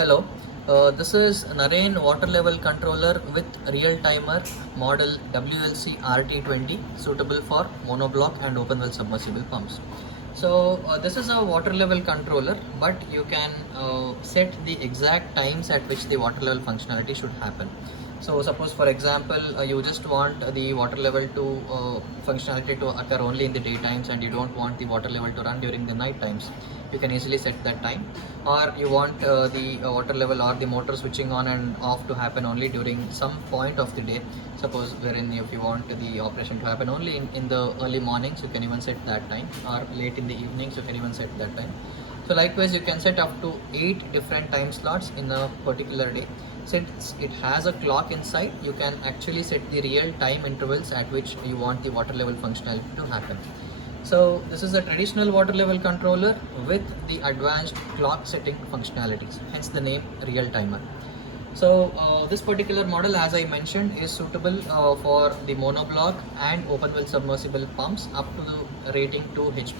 Hello, this is Naren water level controller with real timer model WLCRT-20 suitable for monoblock and open well submersible pumps. So this is a water level controller, but you can set the exact times at which the water level functionality should happen. So suppose for example you just want the water level to functionality to occur only in the daytimes and you don't want the water level to run during the night times. You can easily set that time, or you want the water level or the motor switching on and off to happen only during some point of the day. Suppose wherein if you want the operation to happen only in the early mornings, you can even set that time, or late in the evenings you can even set that time. So likewise you can set up to 8 different time slots in a particular day. Since it has a clock inside, you can actually set the real time intervals at which you want the water level functionality to happen. So this is a traditional water level controller with the advanced clock setting functionalities, hence the name real timer. So this particular model, as I mentioned, is suitable for the monoblock and open well submersible pumps up to the rating 2 HP.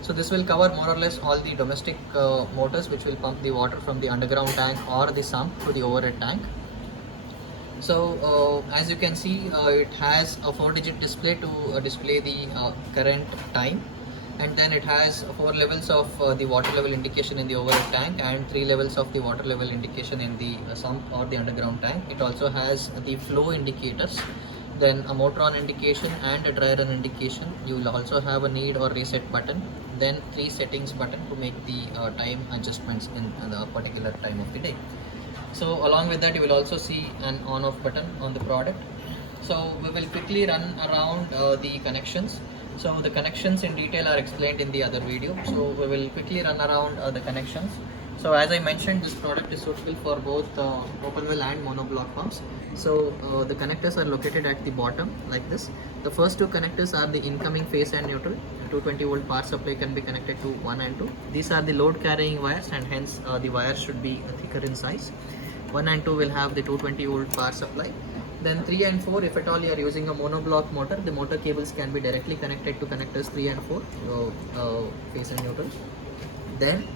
So this will cover more or less all the domestic motors which will pump the water from the underground tank or the sump to the overhead tank. So as you can see, it has a 4-digit display to display the current time, and then it has 4 levels of the water level indication in the overhead tank and 3 levels of the water level indication in the sump or the underground tank. It also has the flow indicators, then a motor on indication and a dry run indication. You will also have a need or reset button, then 3 settings button to make the time adjustments in the particular time of the day. So along with that, you will also see an on off button on the product. So we will quickly run around the connections. So the connections in detail are explained in the other video. So we will quickly run around the connections. So as I mentioned, this product is suitable for both open well and monoblock pumps. So the connectors are located at the bottom like this. The first 2 connectors are the incoming phase and neutral. 220 volt power supply can be connected to 1 and 2. These are the load carrying wires, and hence the wires should be thicker in size. 1 and 2 will have the 220 volt power supply. Then 3 and 4, if at all you are using a monoblock motor, the motor cables can be directly connected to connectors 3 and 4, phase and neutral. Then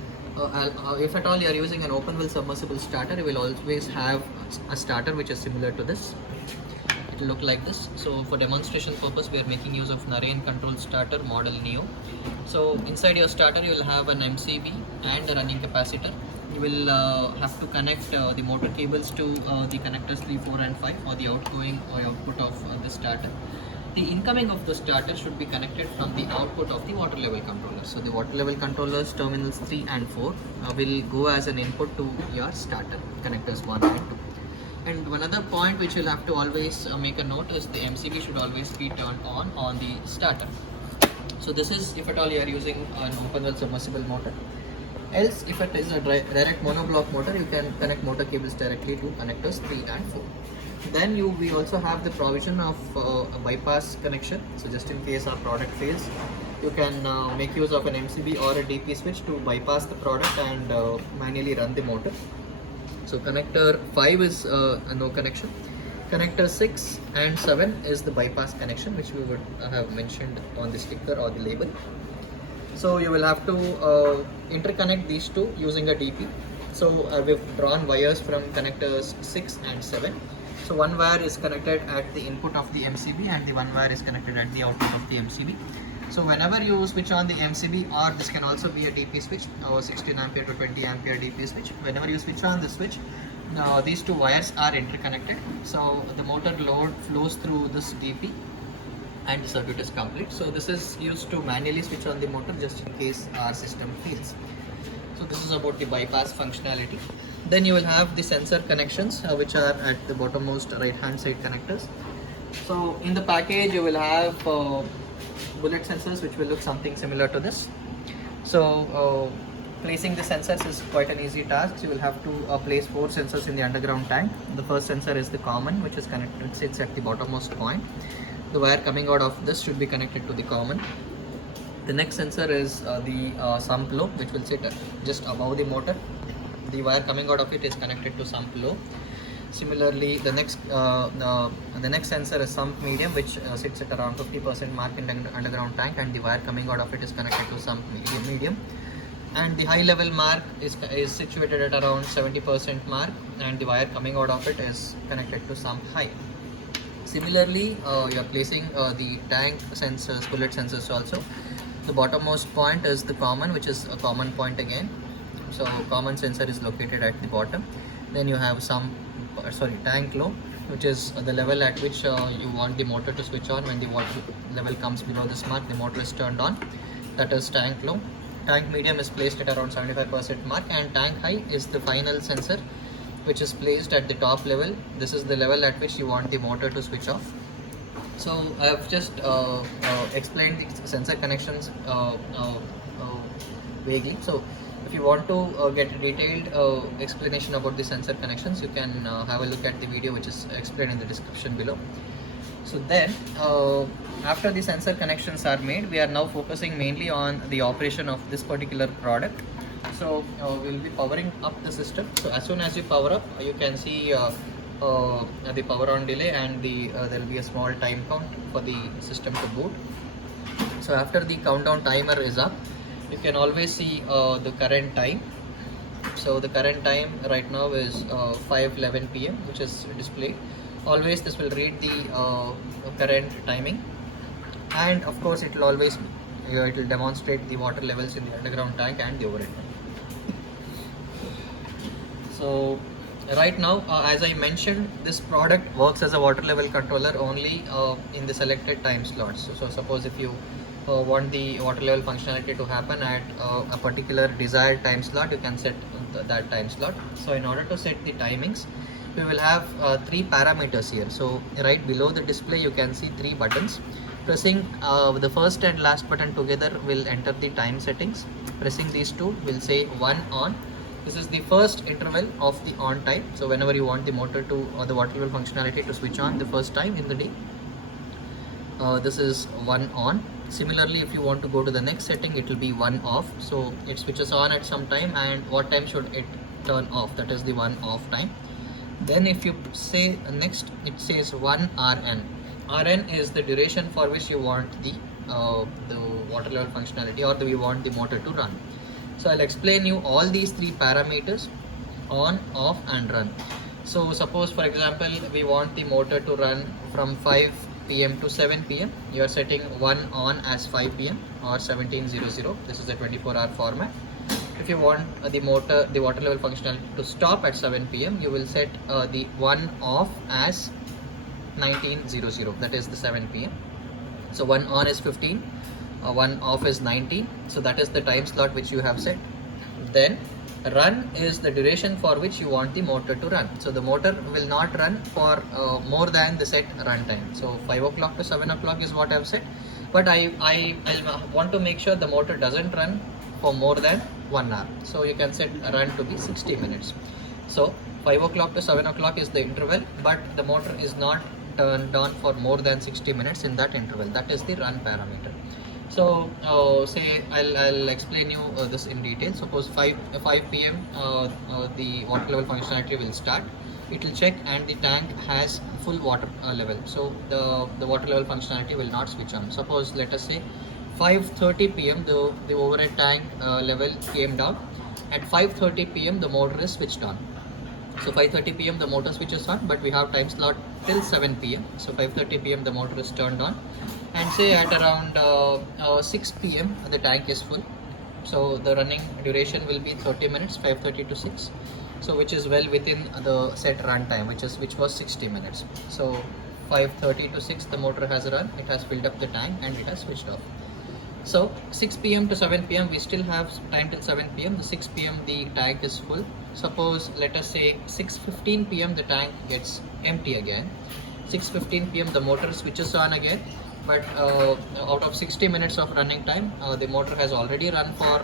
if at all you are using an open well submersible starter, you will always have a starter which is similar to this. It will look like this. So for demonstration purpose, we are making use of Naren control starter model Neo. So inside your starter, you will have an MCB and a running capacitor. You will have to connect the motor cables to the connectors 3, 4 and 5 for the outgoing or output of the starter. The incoming of the starter should be connected from the output of the water level controller. So the water level controllers terminals 3 and 4 will go as an input to your starter connectors 1 and 2. And one other point which you'll have to always make a note is the MCB should always be turned on the starter. So this is if at all you are using an open well submersible motor. Else, if it is a direct monoblock motor, you can connect motor cables directly to connectors 3 and 4. Then we also have the provision of a bypass connection. So just in case our product fails, you can make use of an MCB or a DP switch to bypass the product and manually run the motor. So connector 5 is a no connection. Connector 6 and 7 is the bypass connection, which we would have mentioned on the sticker or the label. So you will have to interconnect these two using a DP. So we've drawn wires from connectors 6 and 7. So one wire is connected at the input of the MCB and the one wire is connected at the output of the MCB. So whenever you switch on the MCB, or this can also be a DP switch, or 16 ampere to 20 ampere DP switch. Whenever you switch on the switch, these 2 wires are interconnected. So the motor load flows through this DP and the circuit is complete. So this is used to manually switch on the motor just in case our system fails. So this is about the bypass functionality. Then you will have the sensor connections which are at the bottommost right hand side connectors. So in the package you will have bullet sensors which will look something similar to this. So placing the sensors is quite an easy task. So you will have to place 4 sensors in the underground tank. The first sensor is the common, which is connected, sits at the bottommost point. The wire coming out of this should be connected to the common. The next sensor is the sump low, which will sit just above the motor. The wire coming out of it is connected to sump low. Similarly, the next sensor is sump medium, which sits at around 50% mark in the underground tank, and the wire coming out of it is connected to sump medium. and the high level mark is situated at around 70% mark, and the wire coming out of it is connected to some height. Similarly, you are placing the tank sensors, bullet sensors also. The bottommost point is the common, which is a common point again. So common sensor is located at the bottom. Then you have some tank low, which is the level at which you want the motor to switch on. When the water level comes below this mark, the motor is turned on. That is tank low. Tank medium is placed at around 75% mark, and tank high is the final sensor, which is placed at the top level. This is the level at which you want the motor to switch off. So I have just explained the sensor connections vaguely. So if you want to get a detailed explanation about the sensor connections, you can have a look at the video which is explained in the description below. So then after the sensor connections are made, we are now focusing mainly on the operation of this particular product. So we'll be powering up the system. So as soon as you power up, you can see the power on delay, and there will be a small time count for the system to boot. So after the countdown timer is up, you can always see the current time. So the current time right now is 5:11 p.m., which is displayed. Always this will read the current timing, and of course it will always it will demonstrate the water levels in the underground tank and the overhead tank. So right now, as I mentioned, this product works as a water level controller only in the selected time slots. So suppose if you want the water level functionality to happen at a particular desired time slot, you can set that time slot. So in order to set the timings, we will have three parameters here. So right below the display, you can see three buttons. Pressing the first and last button together will enter the time settings. Pressing these two will say 1 on. This is the first interval of the on time. So whenever you want the motor to or the water level functionality to switch on the first time in the day, this is 1 on. Similarly, if you want to go to the next setting, it will be 1 off. So it switches on at some time, and what time should it turn off? That is the 1 off time. Then if you say next, it says 1 RN. RN is the duration for which you want the water level functionality, or we want the motor to run. So I'll explain you all these three parameters: on, off and run. So suppose for example we want the motor to run from 5 p.m. to 7 p.m. You are setting 1 on as 5 p.m. or 17:00. This is a 24-hour format. If you want the water level functionality to stop at 7 p.m., you will set the 1 off as 19:00. That is the 7 p.m. So 1 on is 15. 1 off is 19, so that is the time slot which you have set. Then run is the duration for which you want the motor to run. So the motor will not run for more than the set run time. So 5 o'clock to 7 o'clock is what I have set, but I want to make sure the motor doesn't run for more than 1 hour. So you can set run to be 60 minutes. So 5 o'clock to 7 o'clock is the interval, but the motor is not turned on for more than 60 minutes in that interval. That is the run parameter. So say I'll explain you this in detail. Suppose 5 p.m. The water level functionality will start. It will check and the tank has full water level. So the water level functionality will not switch on. Suppose let us say 5:30 p.m. the overhead tank level came down. At 5:30 p.m. the motor is switched on. So 5:30 p.m. the motor switches on, but we have time slot till 7 p.m. So 5:30 p.m. the motor is turned on, and say at around 6 p.m. the tank is full. So the running duration will be 30 minutes, 5:30 to 6. So which is well within the set run time, which was 60 minutes. So 5:30 to 6 the motor has run, it has filled up the tank and it has switched off. So 6 p.m. to 7 p.m. we still have time till 7 p.m. The 6 p.m. the tank is full. Suppose let us say 6:15 p.m. the tank gets empty again. 6:15 p.m. the motor switches on again, but out of 60 minutes of running time, the motor has already run for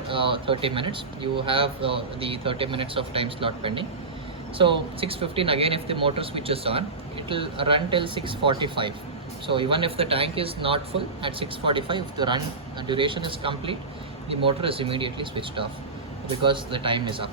30 minutes. You have the 30 minutes of time slot pending. So 6:15 again, if the motor switches on, it will run till 6:45. So even if the tank is not full at 6:45, if the run duration is complete, the motor is immediately switched off because the time is up.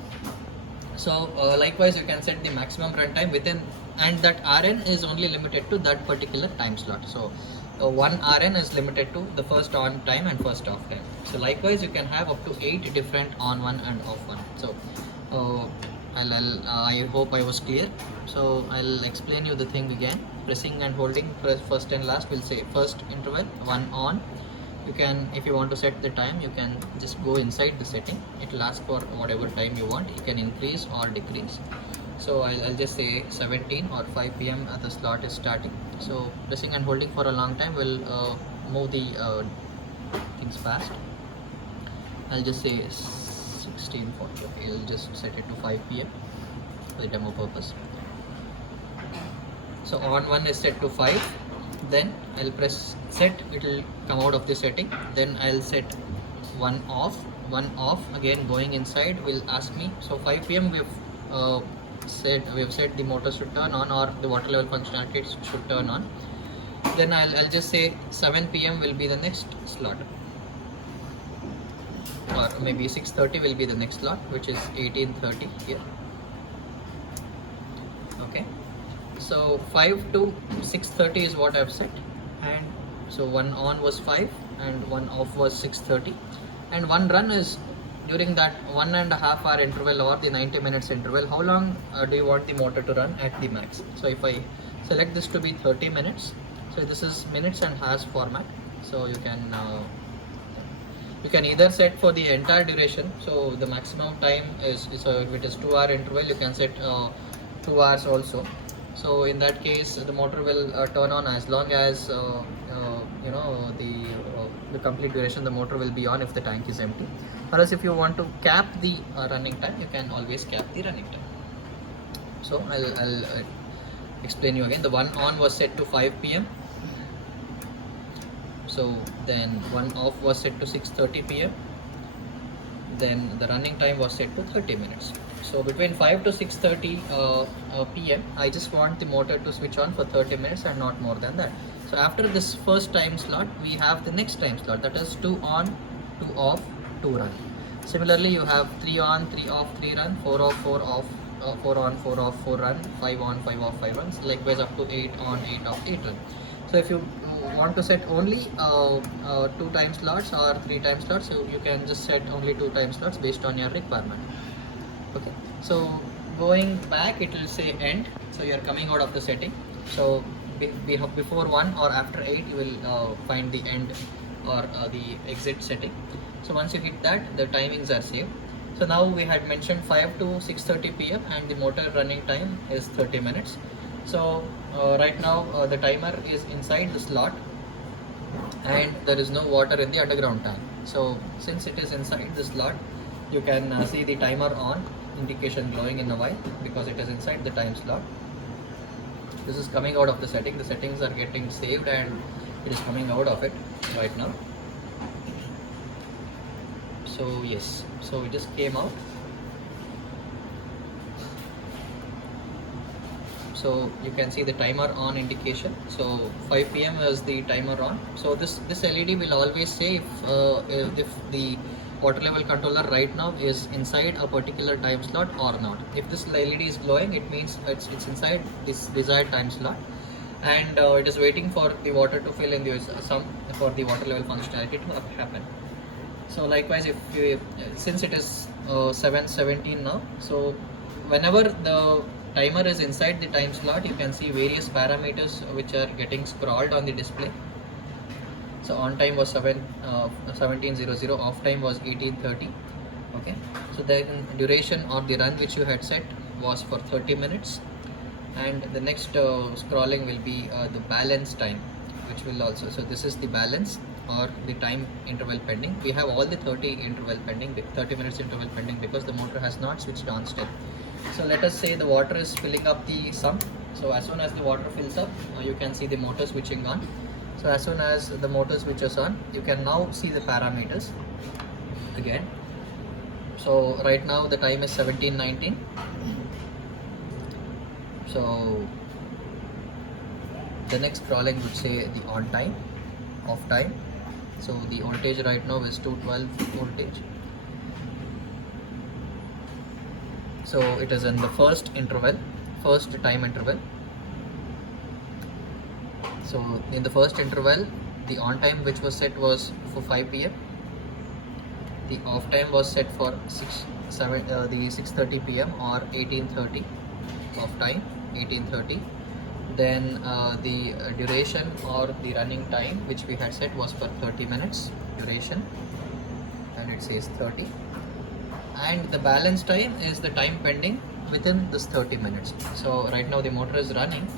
So likewise, you can set the maximum runtime within, and that RN is only limited to that particular time slot. So one RN is limited to the first on time and first off time. So likewise, you can have up to 8 different on one and off one. So I hope I was clear. So I'll explain you the thing again. Pressing and holding, press first and last. Will say first interval, one on. You can, if you want to set the time, you can just go inside the setting. It will ask for whatever time you want. You can increase or decrease. So I'll just say 17 or 5 p.m. The slot is starting. So pressing and holding for a long time will move the things fast. I'll just say 16:40. Okay, I'll just set it to 5 p.m. for the demo purpose. So on one is set to 5. Then I'll press set. It will come out of the setting. Then I'll set one off. One off again going inside will ask me. So 5 p.m. We have said the motor should turn on or the water level functionality should turn on. Then I'll just say 7 p.m. will be the next slot, or maybe 6:30 will be the next slot, which is 18:30 here. Okay, so 5 to 6:30 is what I've set, and so one on was 5 and one off was 6:30, and one run is during that 1.5 hour interval or the 90 minutes interval. How long do you want the motor to run at the max? So if I select this to be 30 minutes, so this is minutes and hours format. So you can either set for the entire duration. So the maximum time is if it is 2 hour interval, you can set 2 hours also. So in that case, the motor will turn on as long as the complete duration the motor will be on if the tank is empty. Or else if you want to cap the running time, you can always cap the running time. So I'll explain you again. The one on was set to 5 p.m. So then one off was set to 6:30 p.m. Then the running time was set to 30 minutes. So between 5 to 6:30 p.m. I just want the motor to switch on for 30 minutes and not more than that. So after this first time slot, we have the next time slot, that is 2 on, 2 off, 2 run. Similarly, you have 3 on, 3 off, 3 run, 4 off, 4 off, 4 on, 4 off, 4 run, 5 on, 5 off, 5 runs, likewise up to 8 on, 8 off, 8 run. So if you want to set only 2 time slots or 3 time slots, so you can just set only 2 time slots based on your requirement. Okay, so going back, it will say end. So you are coming out of the setting. So before 1 or after 8, you will find the end or the exit setting. So once you hit that, the timings are saved. So now we had mentioned 5 to 6:30 p.m. and the motor running time is 30 minutes. So right now the timer is inside the slot and there is no water in the underground tank. So since it is inside the slot, you can see the timer on, indication glowing in a while because it is inside the time slot. This is coming out of the setting. The settings are getting saved and it is coming out of it right now. So yes, so it just came out. So you can see the timer on indication. So 5 p.m. is the timer on. So this LED will always say if the water level controller right now is inside a particular time slot or not. If this LED is glowing, it means it's inside this desired time slot, and it is waiting for the water to fill in the sum for the water level functionality to happen. So likewise, if since it is 7:17 now, so whenever the timer is inside the time slot, you can see various parameters which are getting scrolled on the display. So on time was 17:00, off time was 18:30. Okay, so the duration or the run which you had set was for 30 minutes, and the next scrolling will be the balance time, which will also, so this is the balance or the time interval pending. We have all the 30 minutes interval pending because the motor has not switched on still. So let us say the water is filling up the sump. So as soon as the water fills up, you can see the motor switching on. So as soon as the motor switches on, you can now see the parameters again. So right now the time is 17:19. So the next scrolling would say the on time, off time. So the voltage right now is 212 voltage. So it is in the first time interval. So in the first interval, the on time which was set was for 5 p.m. The off time was set for 6:30 p.m. or 18:30 of time, 18:30. Then the duration or the running time which we had set was for 30 minutes duration, and it says 30. And the balance time is the time pending within this 30 minutes. So right now the motor is running,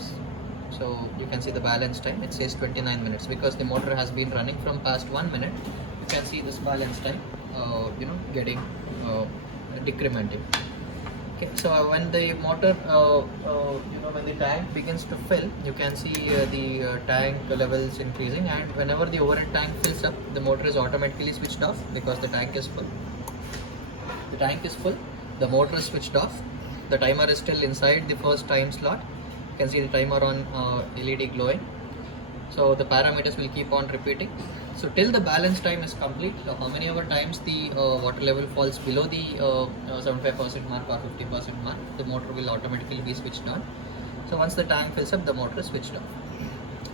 so you can see the balance time, it says 29 minutes because the motor has been running from past 1 minute. You can see this balance time getting decrementing. Okay, so when the motor when the tank begins to fill, you can see the tank levels increasing, and whenever the overhead tank fills up, the motor is automatically switched off because the tank is full. The tank is full, the motor is switched off, the timer is still inside the first time slot. You can see the timer on LED glowing. So the parameters will keep on repeating. So till the balance time is complete, so how many ever times the water level falls below the 75% mark or 50% mark, the motor will automatically be switched on. So once the tank fills up, the motor is switched off.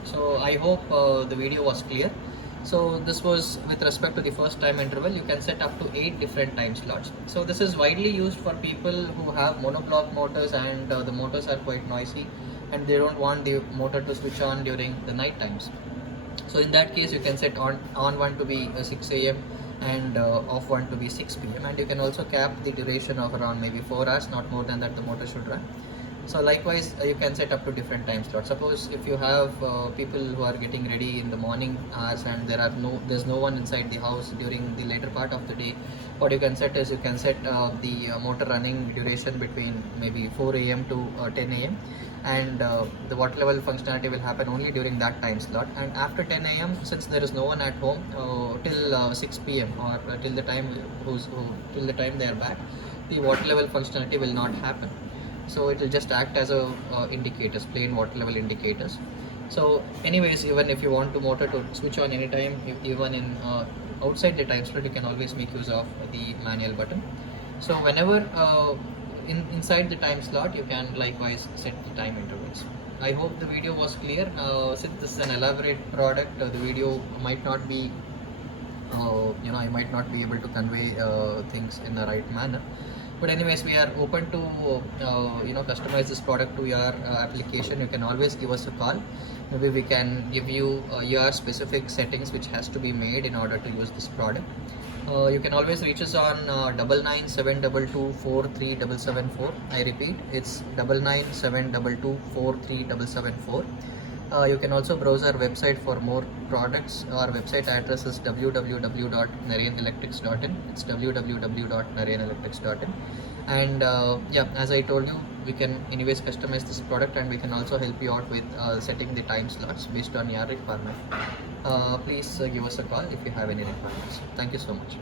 So I hope the video was clear. So this was with respect to the first time interval. You can set up to 8 different time slots. So this is widely used for people who have monoblock motors and the motors are quite noisy and they don't want the motor to switch on during the night times. So in that case, you can set on one to be 6 a.m. and off one to be 6 p.m. and you can also cap the duration of around maybe 4 hours, not more than that the motor should run. So likewise, you can set up to different time slots. Suppose if you have people who are getting ready in the morning hours and there's no one inside the house during the later part of the day, what you can set is you can set the motor running duration between maybe 4 a.m. to 10 a.m. and the water level functionality will happen only during that time slot. And after 10 a.m., since there is no one at home till 6 p.m. or till the time they are back, the water level functionality will not happen. So it will just act as a indicators, plain water level indicators. So anyways, even if you want the motor to switch on anytime, even in outside the time slot, you can always make use of the manual button. So whenever inside the time slot, you can likewise set the time intervals. I hope the video was clear. Since this is an elaborate product, the video might not be I might not be able to convey things in the right manner. But anyways, we are open to customize this product to your application. You can always give us a call. Maybe we can give you your specific settings which has to be made in order to use this product. You can always reach us on 9972243774. I repeat, it's 9972243774. You can also browse our website for more products. Our website address is www.narenelectrics.in. It's www.narenelectrics.in. And as I told you, we can anyways customize this product and we can also help you out with setting the time slots based on your requirement. Please give us a call if you have any requirements. Thank you so much.